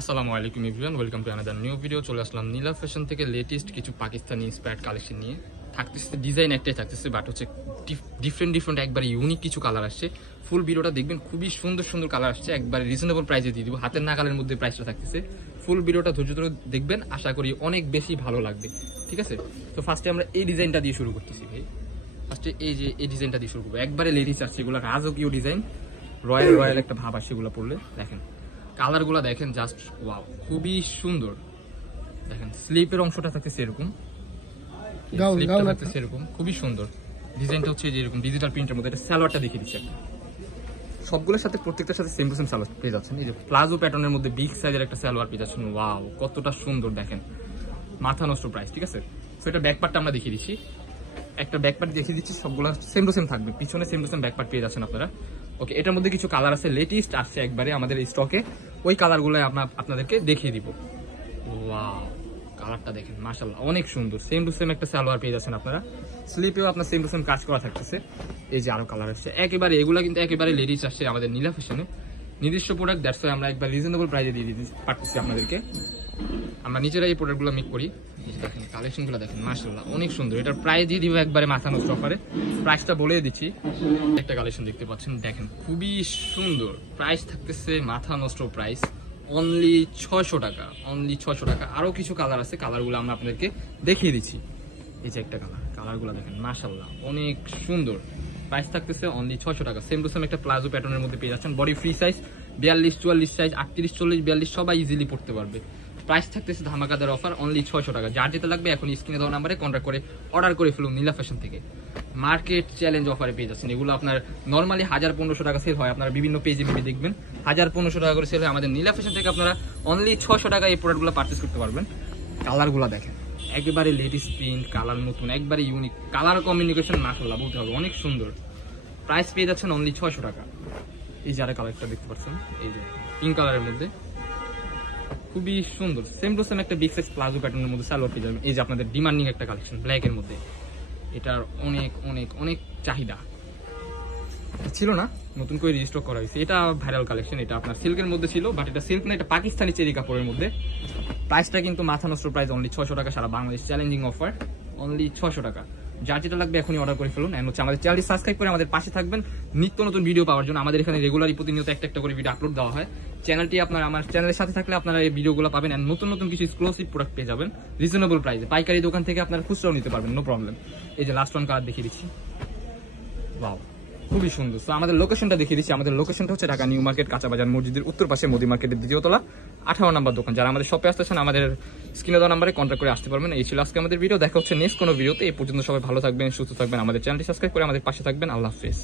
আসসালামু আলাইকুম everyone, welcome to another new video. চলে আসলাম নীলা ফ্যাশন থেকে লেটেস্ট কিছু পাকিস্তানি ইন্সপায়ার্ড কালেকশন নিয়ে। থাকতেছে ডিজাইন একটাই থাকতেছে, বাট হচ্ছে ডিফারেন্ট একবার ইউনিক কিছু কালার আসছে। ফুল ভিডিওটা দেখবেন, খুবই সুন্দর সুন্দর কালার আসছে, একবার রিজনেবল প্রাইসে দিয়ে দিব, হাতের নাগালের মধ্যে প্রাইসটা থাকতেছে। ফুল ভিডিওটা ধৈর্য ধরে দেখবেন, আশা করি অনেক বেশি ভালো লাগবে। ঠিক আছে, তো ফার্স্টে আমরা এই ডিজাইনটা দিয়ে শুরু করতেছি ভাই। ফার্স্টে এই ডিজাইনটা দিয়ে শুরু করবো, একবারে লেডিস আসছে, এগুলো রাজকীয় ডিজাইন, রয়্যাল একটা ভাব আসছে এগুলো পড়লে। দেখেন কালার গুলা দেখেন, জাস্ট ওয়াও, খুবই সুন্দর। দেখেন স্লিপের অংশটা থাকতেছে এরকম, এরকম খুবই সুন্দর। ডিজাইনটা হচ্ছে যে এরকম ডিজিটাল প্রিন্টের মধ্যে। এটা সালোয়ারটা দেখিয়ে দিচ্ছি একটা, সবগুলোর সাথে প্রত্যেকটার সাথে সেম টু সেম সালোয়ার পেয়ে যাচ্ছেন। এই যে প্লাজো প্যাটার্নের মধ্যে বিগ সাইজের একটা সালোয়ার পেয়ে যাচ্ছেন। ওয়াও, কতটা সুন্দর দেখেন, মাথা নষ্ট প্রাইস। ঠিক আছে, তো এটা ব্যাকপার্টটা আমরা দেখিয়ে দিচ্ছি, একটা ব্যাকপার্ট দেখিয়ে দিচ্ছি, সবগুলো সেম টু সেম থাকবে, পিছনে সেম টু সেম ব্যাকপার্ট পেয়ে যাচ্ছেন আপনারা। ওকে, এটার মধ্যে কিছু কালার আছে, লেটেস্ট আসছে একবারে আমাদের স্টকে, ওই কালারগুলো আপনাদেরকে দেখিয়ে দিব। ওয়াও, কালারটা দেখেন, মাশাআল্লাহ অনেক সুন্দর। সেম টু সেম একটা সালোয়ার পেয়ে যাচ্ছেন আপনারা, স্লিপেও আপনার সেম টু সেম কাজ করা থাকতেছে। এই যে আরো কালার আসছে, একেবারে এগুলা কিন্তু একেবারে লেডিস আসছে আমাদের নীলা ফ্যাশনে, নিজস্ব প্রোডাক্ট। দ্যাটস ওয়াই আমরা একবার রিজনেবল প্রাইসে দিয়ে দিতে পারতেছি আপনাদেরকে। আমরা নিজেরা এই প্রোডাক্টগুলো মেক করি। দেখেন কালেকশনগুলো দেখেন, মাশাআল্লাহ অনেক সুন্দর। এটার প্রাইস দিয়ে দিব একবারে মাথা নষ্ট অফারে, প্রাইসটা বলে দিচ্ছি। একটা কালেকশন দেখতে পাচ্ছেন, দেখেন খুবই সুন্দর, প্রাইস থাকতেছে মাথা নষ্ট প্রাইস, অনলি 600 টাকা, অনলি 600 টাকা। আরো কিছু কালার আছে, কালারগুলো আমরা আপনাদেরকে দেখিয়ে দিচ্ছি। এই যে একটা কালারগুলো দেখেন, মাশাআল্লাহ অনেক সুন্দর। প্রাইস থাকতেছে অনলি 600 টাকা। সেম টু সেম একটা প্লাজো প্যাটার্নের মধ্যে পেয়ে যাচ্ছেন, বডি ফ্রি সাইজ 42, 44 সাইজ, 38, 40, 42 সবাই ইজিলি পড়তে পারবে। প্রাইস থাকতেছে ধামাকাদার অফার, অনলি 600 টাকা। যার যেতে লাগবে এখন স্ক্রিনে দেওয়া নাম্বারে কন্ট্যাক্ট করে অর্ডার করে ফেলুন নীলা ফ্যাশন থেকে। মার্কেট চ্যালেঞ্জ অফারে পেয়ে যাচ্ছেন। এগুলো আপনার নর্মালি 1000-1500 টাকা সেল হয়, আপনারা বিভিন্ন পেজে দেখবেন 1000-1500 টাকা করে সেল হয়। আমাদের নীলা ফ্যাশন থেকে আপনারা অনলি 600 টাকা এই প্রোডাক্টগুলো পারচেস করতে পারবেন। কালারগুলো দেখেন, একেবারে লেডিস প্রিন্ট, কালার নতুন, একবারে ইউনিক কালার কমিউনিকেশন, মাশাআল্লাহ বলতে হবে অনেক সুন্দর। প্রাইস পেয়ে যাচ্ছেন অনলি 600 টাকা। এই যারা কালারটা দেখতে পাচ্ছেন, এই যে পিঙ্ক কালারের মধ্যে খুবই সুন্দর, সেম টু সেম একটা বিগ সাইজ প্লাজো প্যাটার্নের মধ্যে সালোয়ার পেয়ে যাবেন। এই যে আপনাদের ডিমান্ডিং একটা কালেকশন ব্ল্যাকের মধ্যে, এটার অনেক অনেক অনেক চাহিদা ছিল না, নতুন করে রিস্টক করা হয়েছে। এটা ভাইরাল কালেকশন, এটা আপনার সিল্কের মধ্যে ছিল, বাট এটা সিল্ক না, এটা পাকিস্তানি চেরি কাপড়ের মধ্যে। প্রাইসটা কিন্তু মাথা নষ্ট প্রাইস, অনলি 600 টাকা, সারা বাংলাদেশ চ্যালেঞ্জিং অফার, অনলি 600 টাকা। যার যেটা লাগবে এখনই অর্ডার করে ফেলুন। এন্ড হচ্ছে আমাদের চ্যানেলটি সাবস্ক্রাইব করে আমাদের পাশে থাকবেন নিত্য নতুন ভিডিও পাওয়ার জন্য। আমাদের এখানে রেগুলারই প্রতিনিয়ত একটা করে ভিডিও আপলোড দেওয়া হয়। চ্যানেলটি আপনার আমার চ্যানেলের সাথে থাকলে আপনারা এই ভিডিওগুলো পাবেন, এন্ড নতুন নতুন কিছু এক্সক্লুসিভ প্রোডাক্ট পেয়ে যাবেন রিজনেবল প্রাইসে। পাইকারি দোকান থেকে আপনারা খুচরাও নিতে পারবেন, নো প্রবলেম। এই যে লাস্ট ওয়ান কালার দেখিয়ে দিচ্ছি, ওয়াও খুবই সুন্দর। তো আমাদের লোকেশনটা দেখিয়ে দিচ্ছি, আমাদের লোকেশনটা হচ্ছে ঢাকা নিউ মার্কেট, কাঁচাবাজার মসজিদের উত্তর পাশে, মোদি মার্কেটের 2য় তলা, 18 নম্বর দোকান। যারা আমাদের শপে আসতেছেন আমাদের স্ক্রিনে দেওয়া নাম্বারে কন্ট্যাক্ট করে আসতে পারবেন। এই ছিল আজকে আমাদের ভিডিও, দেখা হচ্ছে নেক্সট কোনো ভিডিওতে। এই পর্যন্ত সবাই ভালো থাকবেন, সুস্থ থাকবেন, আমাদের চ্যানেলটি সাবস্ক্রাইব করে আমাদের পাশে থাকবেন। আল্লাহ হাফেজ।